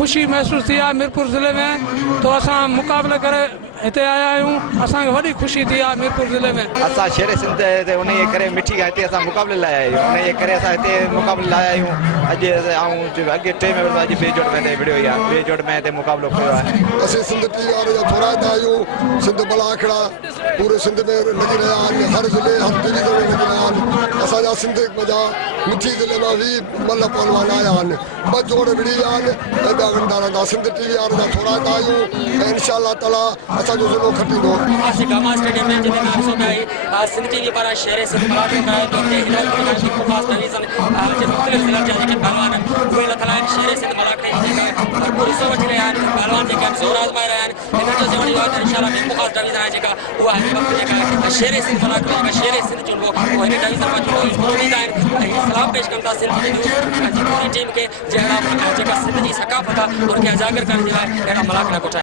खुशी महसूस थी आहे मीरपुर ज़िले में तो असां मुक़ाबले करे हिते आया आहियूं असांखे वॾी ख़ुशी थी आहे मीरपुर ज़िले में असां शेर सिंध ते उन जे करे मिठी खां हिते असां मुक़ाबले लाइ आया आहियूं उन जे करे असां हिते मुक़ाबले लाइ आया आहियूं अॼु अॻे टे में अॼु ॿिए जोड़ में विड़ियो ई आहे ॿिए जोड़ में हिते मुक़ाबलो कयो आहे असीं सिंध टीवी वारे जा थोराईंदा आहियूं सिंध भला आखड़ा पूरे सिंध में लॻी रहिया आहिनि हर ज़िले हर टीवी में लॻी रहिया आहिनि असांजा सिंध जा मिठी ज़िले मां बि मल पहलवान आया आहिनि ॿ जोड़ विड़ी विया आहिनि ऐं ॿिया वेंदा रहंदा सिंध टीवी वारे जा थोराईंदा आहियूं ऐं इनशा अल्लाह ताला असांजो ज़िलो खटींदो गामा स्टेडियम में जिते नाम सुना है सिंध टीवी पर शहर सिंध मलाटे का तो के हिदायत की खास टेलीविजन जो मुख्तलिफ जिला के पहलवान कोई लखलाइन शहर सिंध मलाटे के पूरी सो वठ रहे हैं पहलवान जे के जोर आजमा रहे हैं इन जो जवणी बात इंशाल्लाह में खास टेलीविजन है जेका वो हर वक्त जेका शहर सिंध मलाटे का शहर सिंध जो वो इन टेलीविजन में जो उम्मीद है सलाम पेश करता सिंध न्यूज़ की पूरी टीम के जेका सिंध की सकाफत और के उजागर करने लाइ एड़ा मलाक न कोठा